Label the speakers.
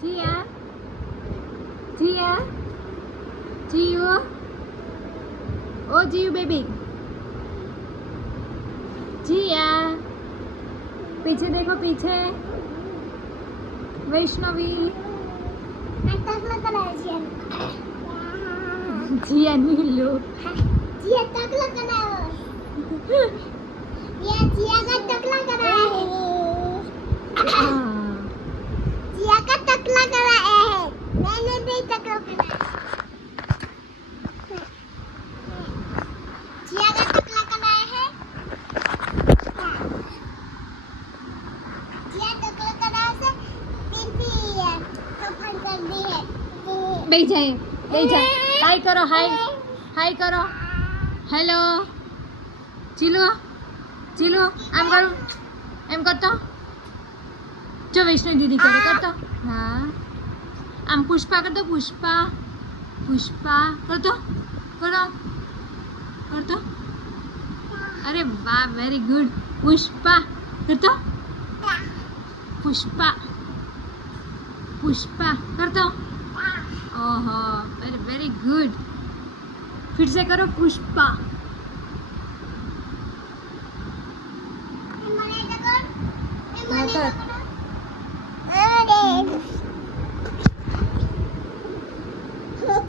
Speaker 1: Tia? Tia? Tio? Oh, Tio, baby. Tia? Piche dekho, piche. Vaishnavi? Tia, Nilu.
Speaker 2: Tia, talk like an hour. Tia, Tia.
Speaker 1: বেই যাই এই যাই high করো high high করো hello চিলু চিলু আম কর M করতো চো বৈষ্ণব দিদি করে করতো হ্যাঁ আম পুষ্পা করতো পুষ্পা পুষ্পা করতো করো করতো আরে বা ভেরি গুড পুষ্পা করতো পুষ্পা পুষ্পা করতো गुड फिर से करो पुष्पा